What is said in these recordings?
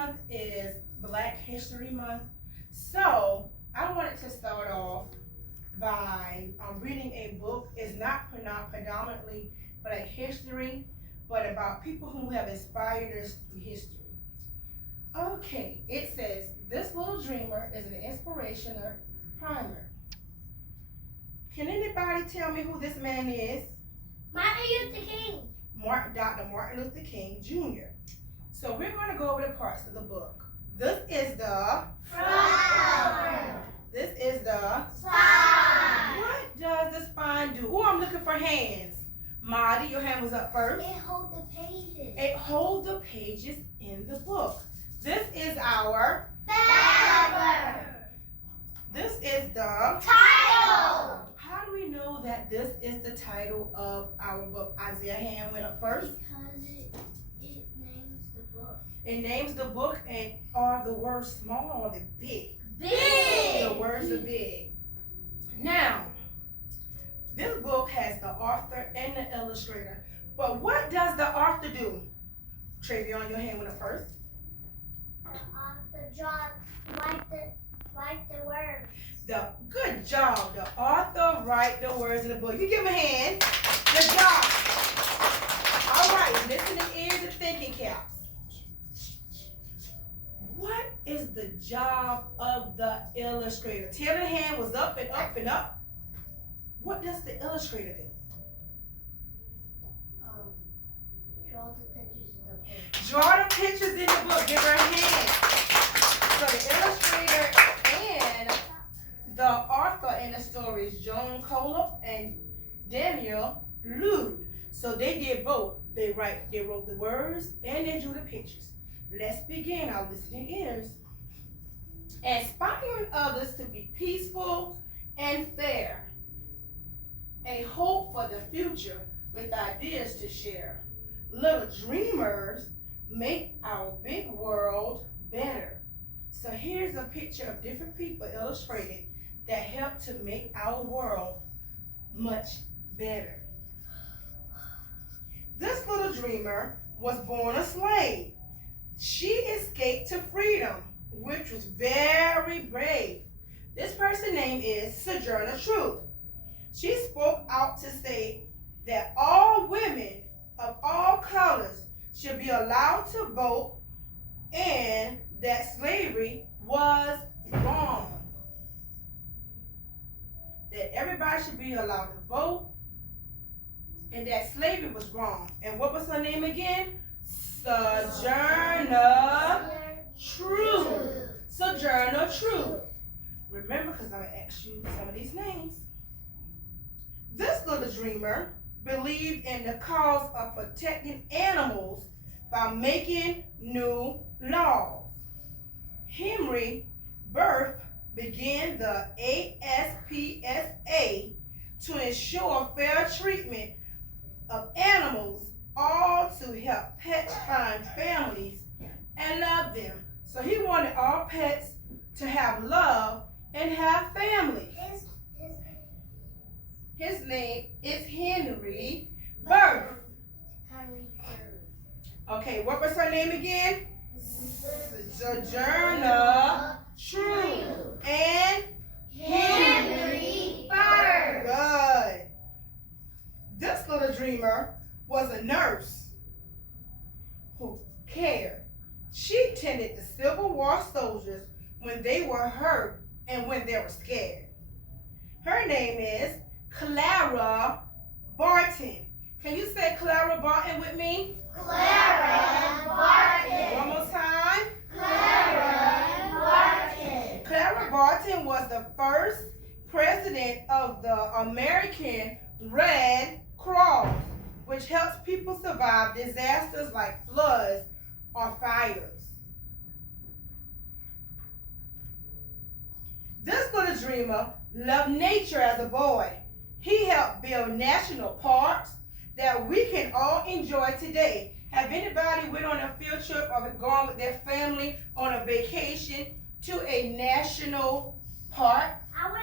month is Black History Month. So I wanted to start off by reading a book. It's not predominantly Black history, but about people who have inspired us through history. Okay, it says, this little dreamer is an inspirational primer. Can anybody tell me who this man is? Martin Luther King. Dr. Martin Luther King Jr. So we're going to go over the parts of the book. This is the Flower. This is the Spine. What does the spine do? Oh, I'm looking for hands. Marty, your hand was up first. It holds the pages. It holds the pages in the book. This is our Feather. This is the Title. How do we know that this is the title of our book? Isaiah hand went up first. Because it names the book. It names the book, and are the words small or the big? Big. The words are big. Now, this book has the author and the illustrator. But what does the author do? Travion, your hand went up first. The author John write the words. Good job. The author write the words in the book. You give him a hand. Good job. All right, listening ears and thinking caps. What is the job of the illustrator? Taylor's hand was up and up and up. What does the illustrator do? Draw the pictures in the book. Draw the pictures in the book. Give her a hand. So the illustrator and the author in the story is Joan Collop and Daniel Lude. So they did both. They wrote the words and they drew the pictures. Let's begin our listening ears. Inspiring others to be peaceful and fair. A hope for the future with ideas to share. Little dreamers make our big world better. So here's a picture of different people illustrated that help to make our world much better. This little dreamer was born a slave. She escaped to freedom, which was very brave. This person's name is Sojourner Truth. She spoke out to say that all women of all colors should be allowed to vote and that slavery was wrong. That everybody should be allowed to vote and that slavery was wrong. And what was her name again? Sojourner Truth. Sojourner Truth. Remember, because I'm going to ask you some of these names. This little dreamer believed in the cause of protecting animals by making new laws. Henry Berth began the ASPSA to ensure fair treatment of animals, all to help pets find families and love them. So he wanted all pets to have love and have families. His name is Henry Berth. Okay, what was her name again? Sojourner Truth and Henry Berth. Good. This little dreamer was a nurse who cared. She tended the Civil War soldiers when they were hurt and when they were scared. Her name is Clara Barton. Can you say Clara Barton with me? Clara Barton. One more time. Clara Barton. Clara Barton was the first president of the American Red Cross, which helps people survive disasters like floods or fires. This little dreamer loved nature as a boy. He helped build national parks that we can all enjoy today. Have anybody went on a field trip or gone with their family on a vacation to a national park?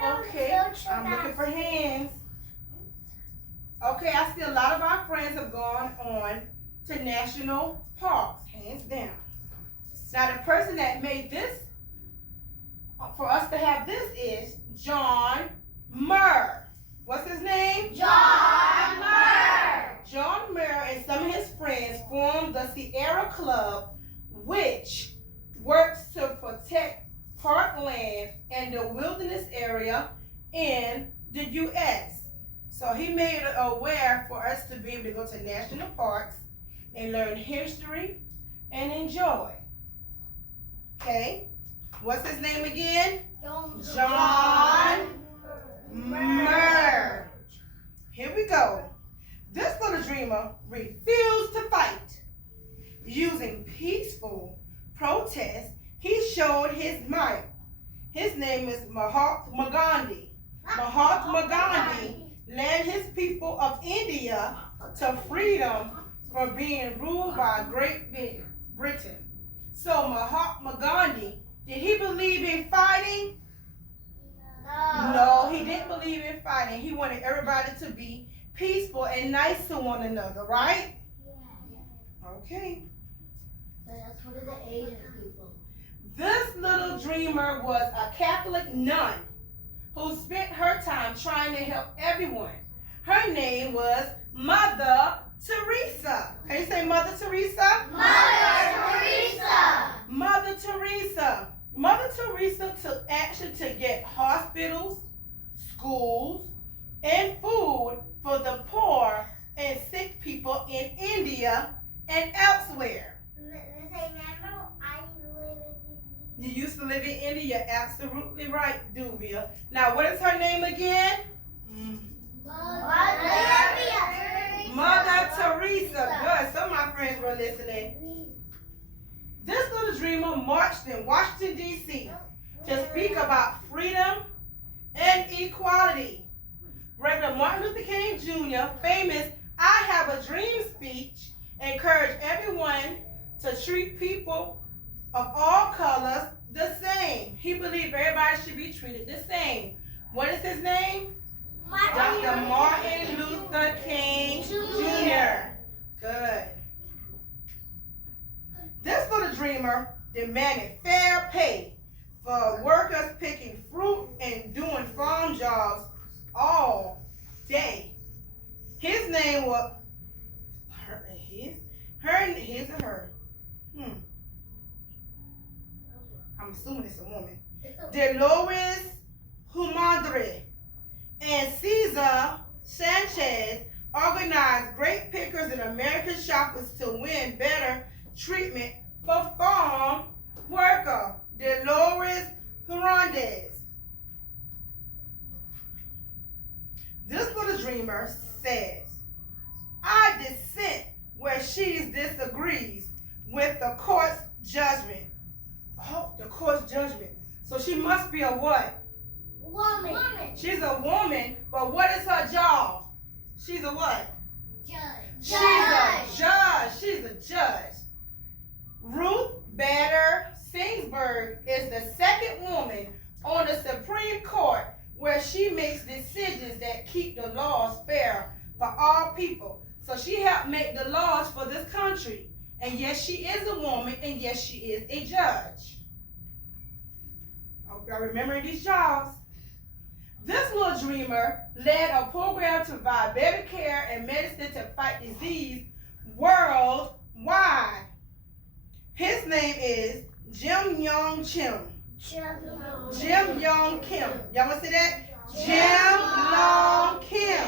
Okay, I'm looking for hands. Okay, I see a lot of our friends have gone on to national parks. Hands down. Now the person that made this, for us to have this, is John Muir. What's his name? John Muir. John Muir and some of his friends formed the Sierra Club, which works to protect parkland and the wilderness area in the U.S. So he made it aware for us to be able to go to national parks and learn history and enjoy. Okay, what's his name again? John Muir. Here we go. This little dreamer refused to fight. Using peaceful protest, he showed his might. His name is Mahatma Gandhi. Mahatma Gandhi led his people of India to freedom from being ruled by Great Britain. So Mahatma Gandhi, did he believe in fighting? No, he didn't believe in fighting. He wanted everybody to be peaceful and nice to one another, right? Okay. So that's one of the Asian people. This little dreamer was a Catholic nun who spent her time trying to help everyone. Her name was Mother Teresa. Can you say Mother Teresa? Mother Teresa. Mother Teresa. Mother Teresa took action to get hospitals, schools, and food for the poor and sick people in India and elsewhere. You used to live in India. You're absolutely right, Duvia. Now, what is her name again? Mother Teresa. Good. Some of my friends were listening. This little dreamer marched in Washington, D.C. to speak about freedom and equality. Reverend Martin Luther King Jr., famous I Have a Dream speech, encouraged everyone to treat people of all colors the same. He believed everybody should be treated the same. What is his name? Dr. Martin Luther King Jr. Good. This little dreamer demanded fair pay for workers picking fruit and doing farm jobs all day. His name was his or her. I'm assuming it's a woman. Dolores Humadre and Cesar Sanchez organized grape pickers and American shoppers to win better treatment for farm worker Dolores Hernandez. This little dreamer says, I dissent where she disagrees with the court's judgment. Oh, the court's judgment. So she must be a what? Woman. She's a woman, but what is her job? She's a what? Judge. She's a judge. She's a judge. Ruth Bader Ginsburg is the second woman on the Supreme Court where she makes decisions that keep the laws fair for all people. So she helped make the laws for this country. And yes, she is a woman, and yes, she is a judge. Y'all remembering these jobs? This little dreamer led a program to provide better care and medicine to fight disease worldwide. His name is Jim Young Kim. Jim Young Kim. Y'all want to see that? Jim Long Kim.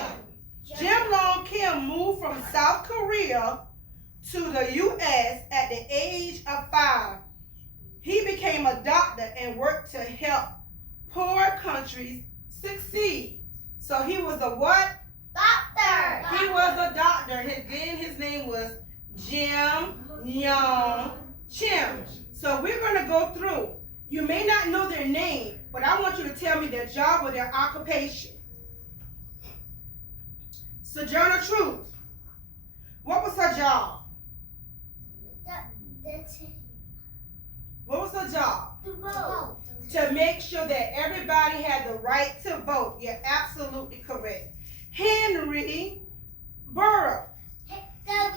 Jim Long Kim moved from South Korea to the U.S. at the age of 5. He became a doctor and worked to help poor countries succeed. So he was a what? Doctor. He was a doctor. His name was Jim Young Kim. So we're going to go through. You may not know their name, but I want you to tell me their job or their occupation. Sojourner Truth. What was her job? That's it. What was her job? To vote. To make sure that everybody had the right to vote. You're absolutely correct. Henry Burr. To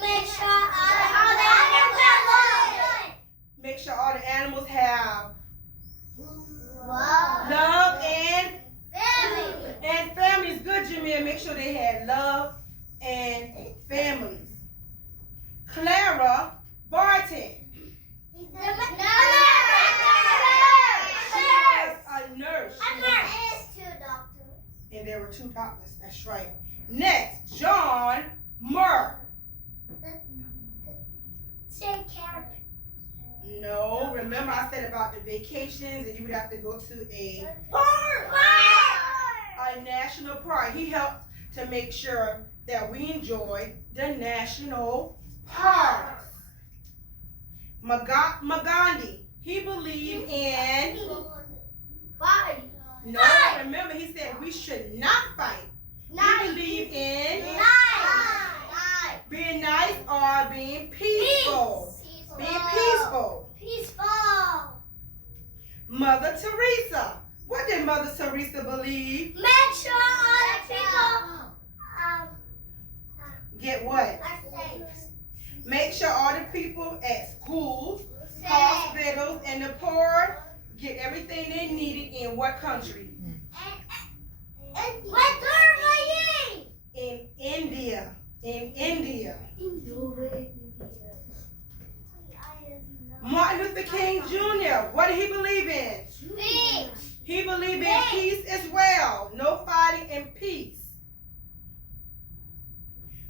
make sure all the Make sure all the animals have Love. love and Family. families. Good, Jamil. Make sure they had love and families. Clara Barton. He's a Nurse. two doctors. And there were 2 doctors. That's right. Next, John Murr. Take care. No, remember I said about the vacations and you would have to go to a national park. He helped to make sure that we enjoy the national parks. Magandhi, he believed in, Fight. no, remember he said we should not fight. He believed in being nice or being peaceful. Being peaceful. Peaceful. Mother Teresa, what did Mother Teresa believe? Make sure all the people Get what? are safe. Make sure all the people at schools, hospitals, and the poor get everything they needed in what country? In India. In India. Martin Luther King Jr., what did he believe in? He believed in peace as well. No fighting and peace.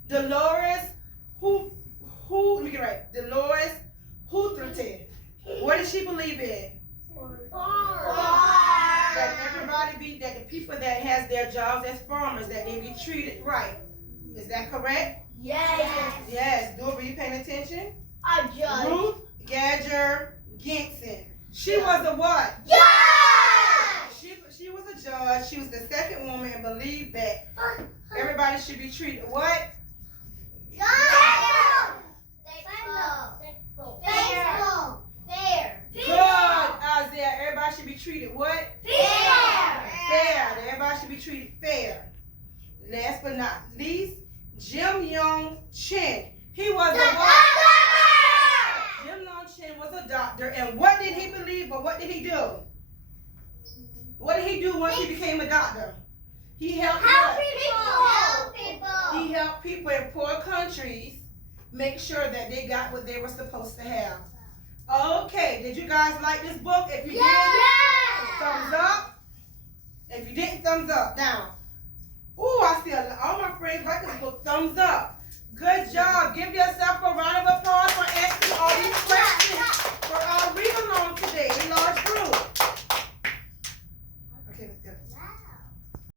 Dolores, let me get it right. Dolores Huthrington. What did she believe in? That the people that has their jobs as farmers, that they be treated right. Is that correct? Yes. Yes. Dora, are you paying attention? A judge. Ruth Gadger Gibson. She was a what? Judge. She was a judge. She was the second woman and believed that everybody should be treated what? Fair. Good, Isaiah. Everybody should be treated what? Fair. Everybody should be treated fair. Last but not least, Jim Young Chin. He was a what? Jim Young Chin was a doctor. And what did he believe or what did he do? What did he do once he became a doctor? He helped people. He helped people in poor countries make sure that they got what they were supposed to have. Okay, did you guys like this book? If you did, thumbs up. If you didn't, thumbs up. Down. Ooh, I see all my friends like this book. Thumbs up. Good job. Give yourself a round of applause for answering all these questions for our reading.